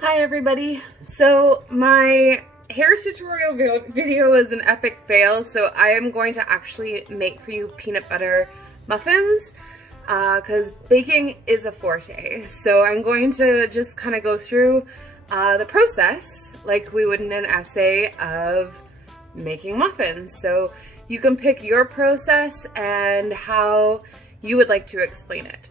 Hi everybody. So my hair tutorial video is an epic fail, so I am going to actually make for you peanut butter muffins because baking is a forte. So I'm going to just kind of go through the process like we would in an essay of making muffins. So you can pick your process and how you would like to explain it.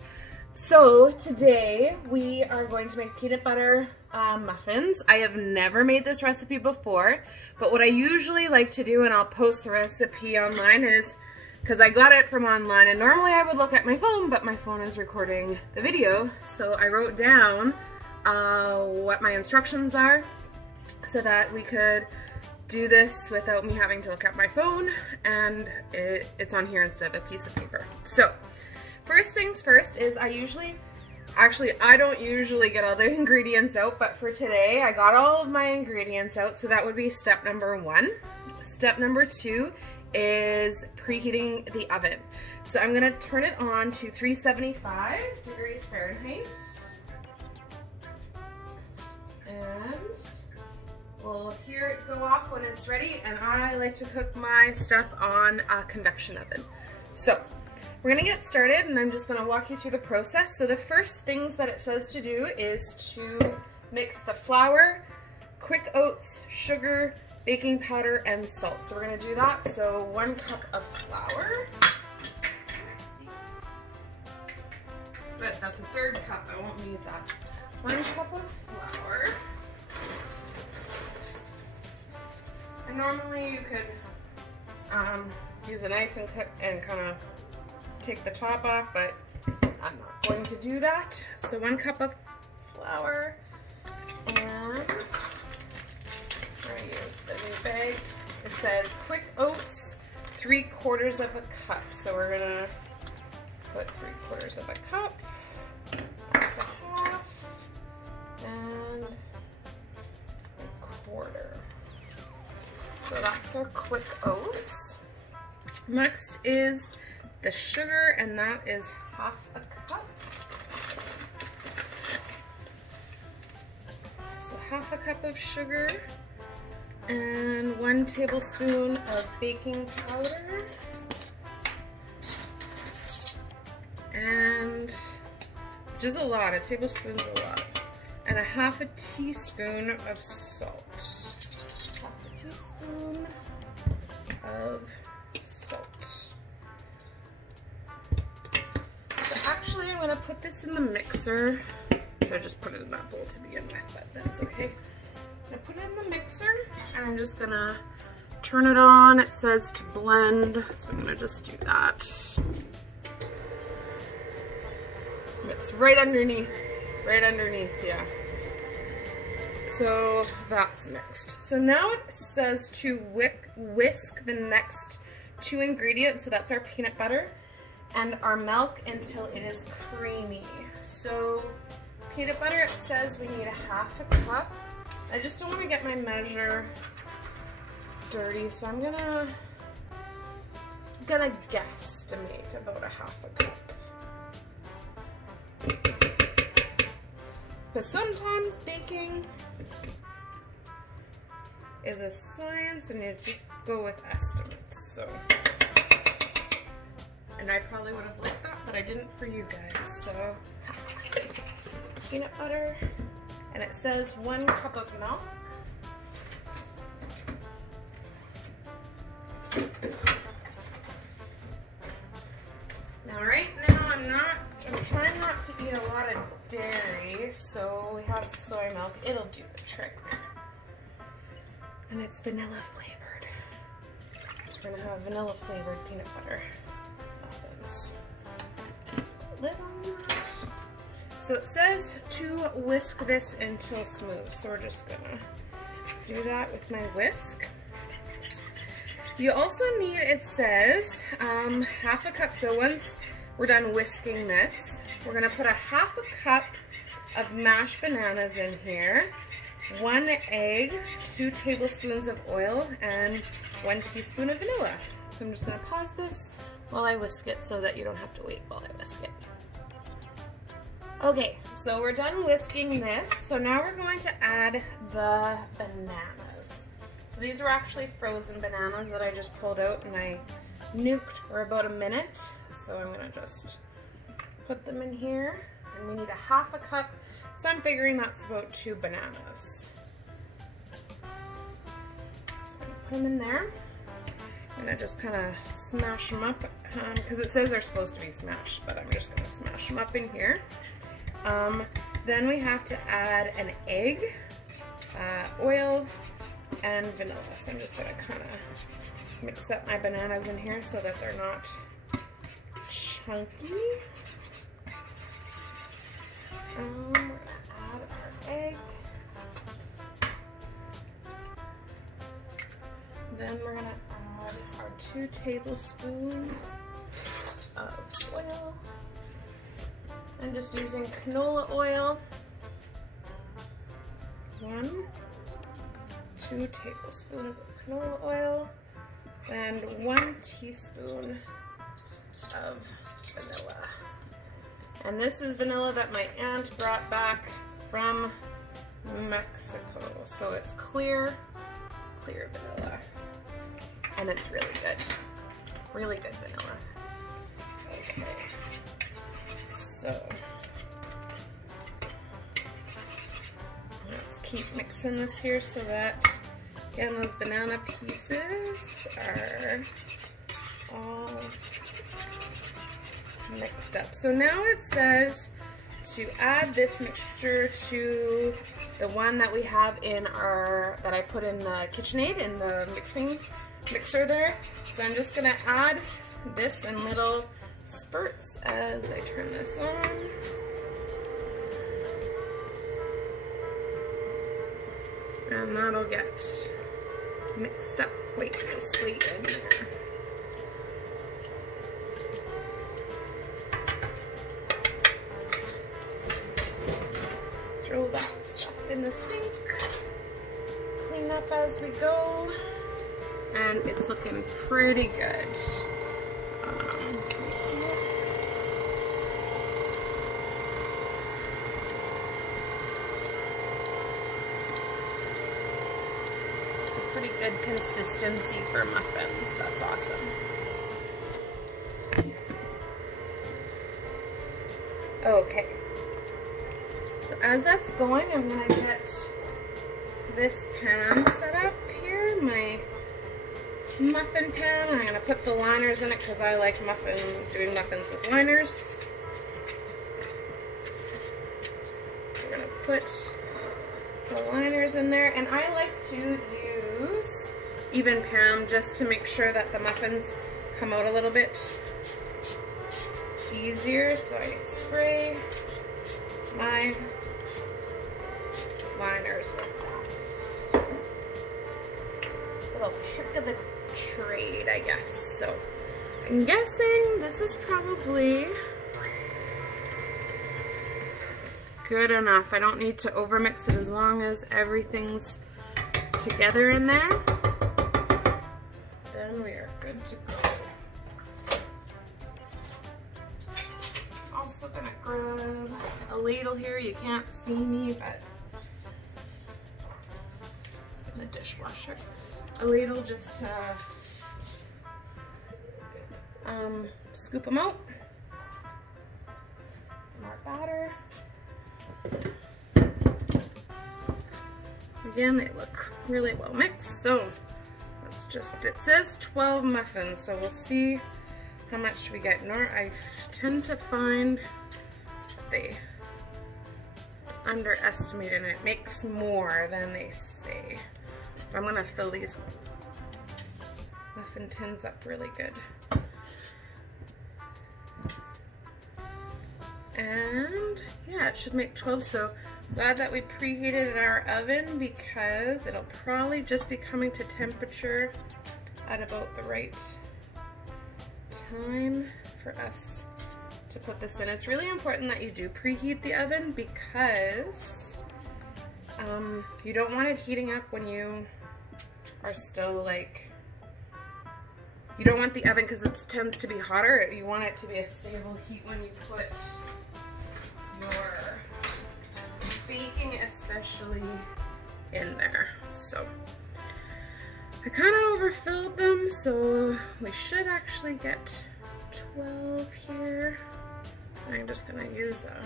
So today we are going to make peanut butter muffins. I have never made this recipe before, but what I usually like to do, and I'll post the recipe online, is because I got it from online, and normally I would look at my phone, but my phone is recording the video, so I wrote down what my instructions are so that we could do this without me having to look at my phone, and it's on here instead of a piece of paper. So first things first is I don't usually get all the ingredients out, but for today I got all of my ingredients out, so that would be step number 1. Step number 2 is preheating the oven. So I'm gonna turn it on to 375 degrees Fahrenheit. And we'll hear it go off when it's ready, and I like to cook my stuff on a convection oven. So we're gonna get started, and I'm just gonna walk you through the process. So the first things that it says to do is to mix the flour, quick oats, sugar, baking powder, and salt. So we're gonna do that. So 1 cup of flour. Good, that's a 1/3 cup, I won't need that. 1 cup of flour. And normally you could use a knife and kind of take the top off, but I'm not going to do that. So 1 cup of flour, and I'm going to use the new bag. It says quick oats, 3/4 of a cup. So we're gonna put 3/4 of a cup. That's a half and 1/4. So that's our quick oats. Next is the sugar, and that is 1/2 a cup. So 1/2 a cup of sugar and 1 tablespoon of baking powder, and which is a lot, a tablespoon's a lot, and 1/2 a teaspoon of salt. 1/2 a teaspoon of salt. Actually, I'm going to put this in the mixer. Should have just put it in that bowl to begin with, but that's okay. I'm going to put it in the mixer, and I'm just going to turn it on. It says to blend, so I'm going to just do that. It's right underneath, yeah. So that's mixed. So now it says to whisk the next 2 ingredients, so that's our peanut butter and our milk, until it is creamy. So peanut butter, it says we need 1/2 a cup. I just don't want to get my measure dirty, so I'm gonna guesstimate about 1/2 a cup. Because sometimes baking is a science and you just go with estimates. So, and I probably would have liked that, but I didn't for you guys. So peanut butter, and it says 1 cup of milk. Now right now I'm trying not to eat a lot of dairy, so we have soy milk. It'll do the trick. And it's vanilla flavored. So we're gonna have vanilla flavored peanut butter muffins. Lid on that. So it says to whisk this until smooth. So we're just gonna do that with my whisk. You also need, it says, 1/2 a cup. So once we're done whisking this, we're gonna put 1/2 a cup of mashed bananas in here, 1 egg, 2 tablespoons of oil, and 1 teaspoon of vanilla. So I'm just gonna pause this while I whisk it so that you don't have to wait while I whisk it. Okay, so we're done whisking this. So now we're going to add the bananas. So these were actually frozen bananas that I just pulled out and I nuked for about a minute. So I'm gonna just put them in here, and we need a half a cup. So I'm figuring that's about 2 bananas. So I'm gonna put them in there. And I just kind of smash them up because it says they're supposed to be smashed, but I'm just gonna smash them up in here. Then we have to add an egg, oil, and vanilla. So I'm just gonna kind of mix up my bananas in here so that they're not chunky. We're gonna add our egg. Then we're gonna add our 2 tablespoons of oil. I'm just using canola oil. 1, 2 tablespoons of canola oil, and 1 teaspoon of vanilla. And this is vanilla that my aunt brought back from Mexico. So it's clear vanilla. And it's really good. Really good vanilla. Okay. So let's keep mixing this here so that, again, those banana pieces are all mixed up. So now it says to add this mixture to the one that we have in our, that I put in the KitchenAid in the mixer there. So I'm just gonna add this in little spurts as I turn this on. And that'll get mixed up quite nicely in there. Throw that stuff in the sink, clean up as we go, and it's looking pretty good. Can you see it? It's a pretty good consistency for muffins. That's awesome. Okay. So as that's going, I'm going to get this pan set up here, my muffin pan. I'm going to put the liners in it because I like doing muffins with liners. So we're going to put the liners in there, and I like to use even pan just to make sure that the muffins come out a little bit easier. So I spray my liners with that. Little trick of the trade, I guess. So I'm guessing this is probably good enough. I don't need to overmix it as long as everything's together in there. Then we are good to go. Also gonna grab a ladle here. You can't see me, but it's in the dishwasher. A ladle just to scoop them out from our batter. Again, they look really well mixed, so let's just, it says 12 muffins, so we'll see how much we get. I tend to find they underestimate and it makes more than they say. I'm gonna fill these muffin tins up really good. And yeah, it should make 12, so glad that we preheated our oven because it'll probably just be coming to temperature at about the right time for us to put this in. It's really important that you do preheat the oven because you don't want it heating up when you are still like, you don't want the oven because it tends to be hotter. You want it to be a stable heat when you put your especially in there. So I kind of overfilled them, so we should actually get 12 here. I'm just gonna use a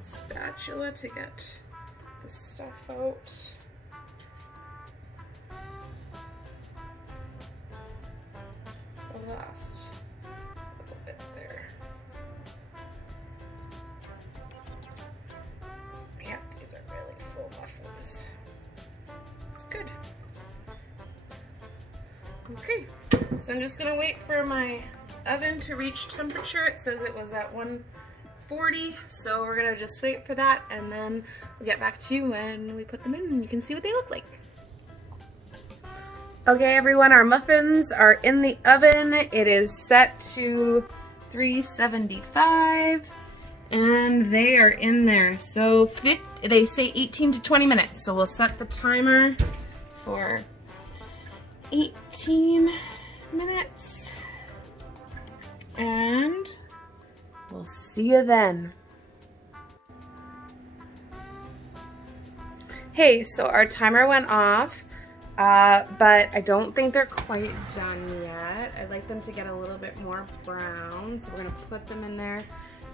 spatula to get the stuff out. The last little bit there. Yeah, these are really full muffins. It's good. Okay, so I'm just gonna wait for my oven to reach temperature. It says it was at 140, so we're gonna just wait for that, and then we'll get back to you when we put them in and you can see what they look like. Okay everyone, our muffins are in the oven. It is set to 375 and they are in there. So they say 18 to 20 minutes, so we'll set the timer for 18 minutes and we'll see you then. Hey, so our timer went off, but I don't think they're quite done yet. I'd like them to get a little bit more brown, so we're gonna put them in there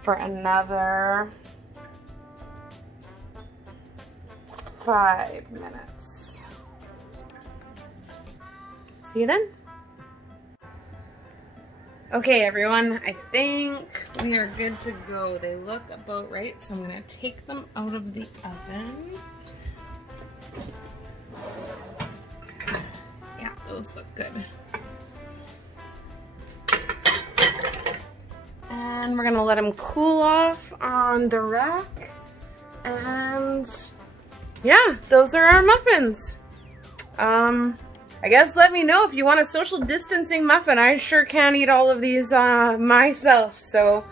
for another 5 minutes. See you then. Okay everyone, I think we are good to go. They look about right, so I'm gonna take them out of the oven. Yeah, those look good. And we're gonna let them cool off on the rack. And yeah, those are our muffins. I guess let me know if you want a social distancing muffin. I sure can't eat all of these myself. So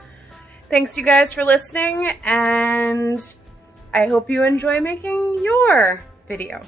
thanks you guys for listening, and I hope you enjoy making your video.